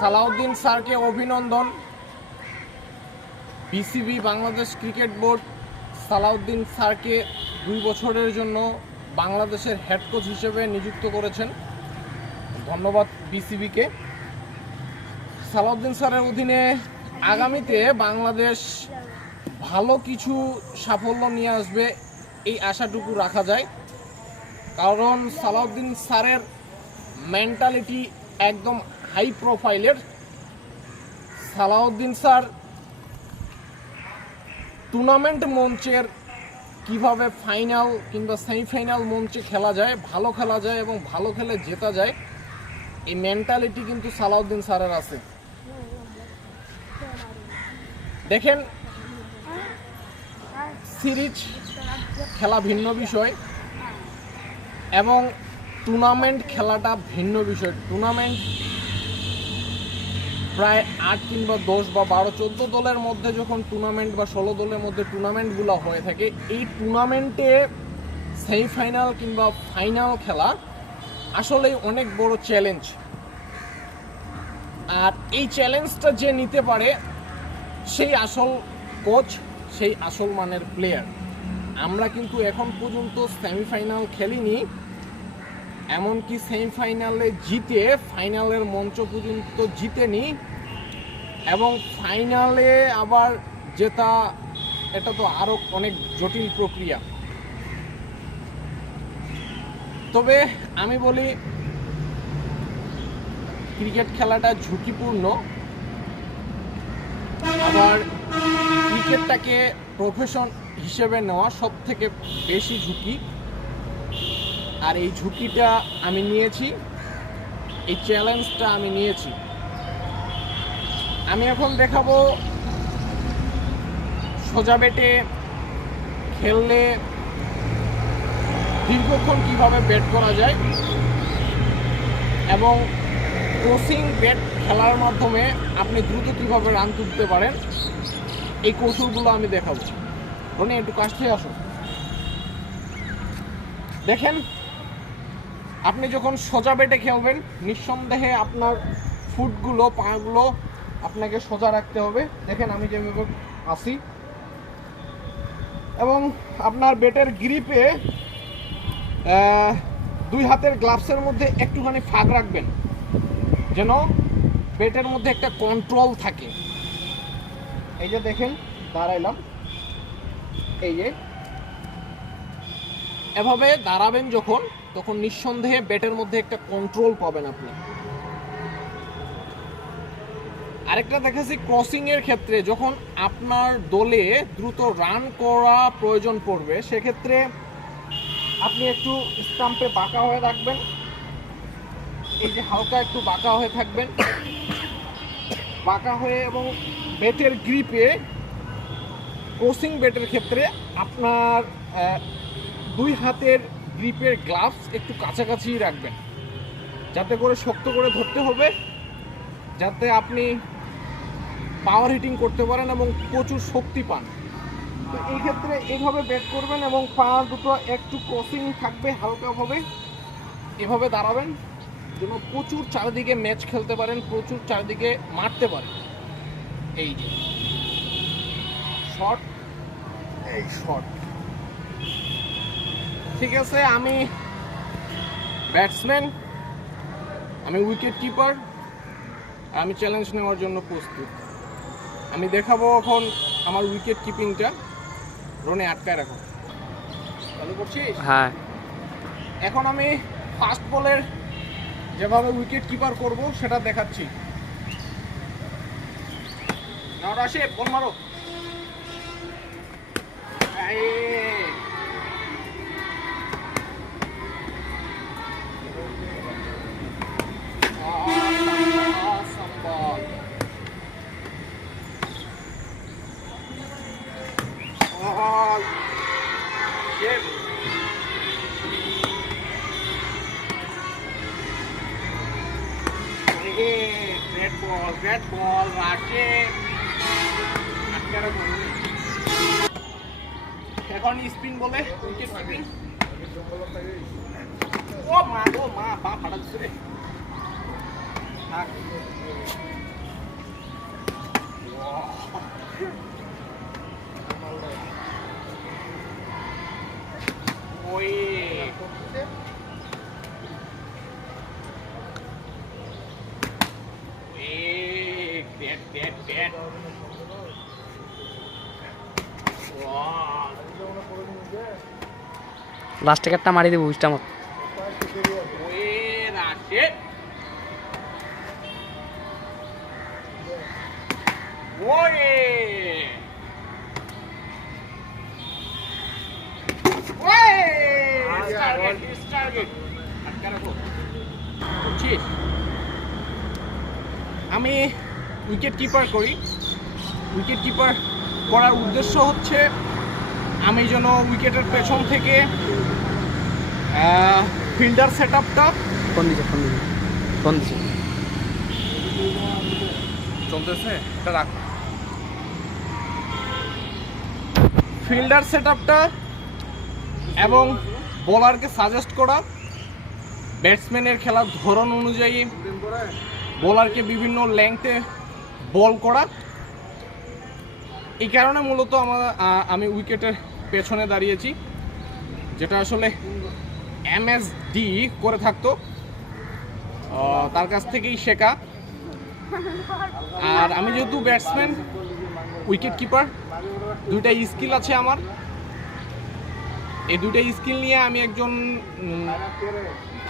সালাউদ্দিন স্যারকে অভিনন্দন। BCB Bangladesh cricket board Salauddin স্যারকে 2 বছরের জন্য বাংলাদেশের হেড কোচ হিসেবে নিযুক্ত করেছেন। ধন্যবাদ বিসিবিকে। সালাউদ্দিন স্যারের অধীনে আগামীতে বাংলাদেশ ভালো কিছু সাফল্য নিয়ে আসবে এই আশাটুকু রাখা যায়, কারণ সালাউদ্দিন স্যারের মেন্টালিটি একদম হাই প্রোফাইলের। সালাউদ্দিন স্যার টুর্নামেন্ট মঞ্চের কিভাবে ফাইনাল কিংবা সেমিফাইনাল মঞ্চে খেলা যায়, ভালো খেলা যায় এবং ভালো খেলে জেতা যায়, এই মেন্টালিটি কিন্তু সালাউদ্দিন স্যারের আছে। দেখেন, সিরিজ খেলা ভিন্ন বিষয় এবং টুর্নামেন্ট খেলাটা ভিন্ন বিষয়। টুর্নামেন্ট প্রায় 8 কিংবা 10 বা 12 14 দলের মধ্যে যখন টুর্নামেন্ট বা 16 দলের মধ্যে টুর্নামেন্টগুলো হয়ে থাকে, এই টুর্নামেন্টে সেমিফাইনাল কিংবা ফাইনাল খেলা আসলেই অনেক বড় চ্যালেঞ্জ। আর এই চ্যালেঞ্জটা যে নিতে পারে সেই আসল কোচ, সেই আসল মানের প্লেয়ার। আমরা কিন্তু এখন পর্যন্ত সেমিফাইনাল খেলিনি, এমনকি সেমিফাইনালে জিতে ফাইনালের মঞ্চ পর্যন্ত জিতেনি, এবং ফাইনালে আবার জেতা এটা তো আরও অনেক জটিল প্রক্রিয়া। তবে আমি বলি, ক্রিকেট খেলাটা ঝুঁকিপূর্ণ, আবার ক্রিকেটটাকে প্রফেশন হিসেবে নেওয়া সব থেকে বেশি ঝুঁকি। আর এই ঝুঁকিটা আমি নিয়েছি, এই চ্যালেঞ্জটা আমি নিয়েছি। আমি এখন দেখাবো সোজা ব্যাটে খেললে দীর্ঘক্ষণ কিভাবে ব্যাট করা যায় এবং ক্রসিং ব্যাট খেলার মাধ্যমে আপনি দ্রুত কিভাবে রান তুলতে পারেন, এই কৌশলগুলো আমি দেখাবো। রনি, একটু কাছে আসো। দেখেন, আপনি যখন সোজা ব্যাটে খেলবেন, নিঃসন্দেহে আপনার ফুটগুলো, পাগুলো আপনাকে সোজা রাখতে হবে। দেখেন আমি যেভাবে আসি, এবং আপনার ব্যাটের গ্রিপে 2 হাতের গ্লাভসের মধ্যে একটুখানি ফাঁক রাখবেন, যেন ব্যাটের মধ্যে একটা কন্ট্রোল থাকে। এই যে দেখেন, দাঁড়াইলাম, এই যে এভাবে দাঁড়াবেন যখন, তখন নিঃসন্দেহে ব্যাটের মধ্যে একটা কন্ট্রোল পাবেন আপনি। আরেকটা দেখেছি, ক্রসিং এর ক্ষেত্রে যখন আপনার দলে দ্রুত রান করা প্রয়োজন পড়বে, সেক্ষেত্রে আপনি একটু স্টাম্পে বাঁকা হয়ে রাখবেন, এই যে হালকা একটু বাঁকা হয়ে থাকবেন, বাঁকা হয়ে, এবং ব্যাটের গ্রিপে, ক্রসিং ব্যাটের ক্ষেত্রে আপনার 2 হাতের গ্রিপের গ্লাভস একটু কাছাকাছি রাখবেন, যাতে করে শক্ত করে ধরতে হবে, যাতে আপনি পাওয়ার হিটিং করতে পারেন এবং প্রচুর শক্তি পান। তো এই ক্ষেত্রে এইভাবে ব্যাট করবেন এবং পা দুটো একটু ক্রসিং থাকবে হালকাভাবে, এভাবে দাঁড়াবেন, যেন প্রচুর চারিদিকে ম্যাচ খেলতে পারেন, প্রচুর চারিদিকে মারতে পারেন। এই যে শট, এই শট। ঠিক আছে, আমি ব্যাটসম্যান, আমি উইকেট কিপার, আমি চ্যালেঞ্জ নেওয়ার জন্য প্রস্তুত। আমি দেখাবো এখন আমার উইকেট কিপিংটা। রনে, আটকায় রাখো। চালু করছিস? হ্যাঁ। এখন আমি ফাস্ট বলের যেভাবে উইকেট কিপার করব সেটা দেখাচ্ছি। নাও আসে, বল মারো। ব্যাট বল রাশে এখন স্পিন বলে উইকেট কিপিং। ও মা, পা ফাটা দিচ্ছে রে। ওই লাস্টে কাটটা মারি দেবো বুঝটা মত আমি উইকেট কিপার করি। উইকেট কিপার করার উদ্দেশ্য হচ্ছে আমি যেন উইকেটের পেছন থেকে ফিল্ডার সেট আপটা ফোন দিছে চলতেছে, এটা রাখ। ফিল্ডার সেট আপটা এবং বোলারকে সাজেস্ট করা, ব্যাটসম্যানের খেলার ধরন অনুযায়ী বোলারকে বিভিন্ন লেংথে বল করা। এই কারণে মূলত আমি উইকেটের পেছনে দাঁড়িয়েছি, যেটা আসলে MSD করে থাকতো, তার কাছ থেকেই শেখা। আর আমি যেহেতু ব্যাটসম্যান, উইকেট কিপার, দুইটাই স্কিল আছে আমার। এই দুইটাই স্কিল নিয়ে আমি একজন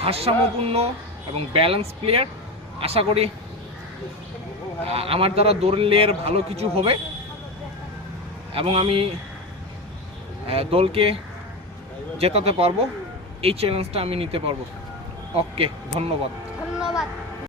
ভারসাম্যপূর্ণ এবং ব্যালেন্স প্লেয়ার। আশা করি আমার দ্বারা দলের ভালো কিছু হবে এবং আমি দলকে জেতাতে পারবো। এই চ্যালেঞ্জটা আমি নিতে পারবো। ওকে, ধন্যবাদ।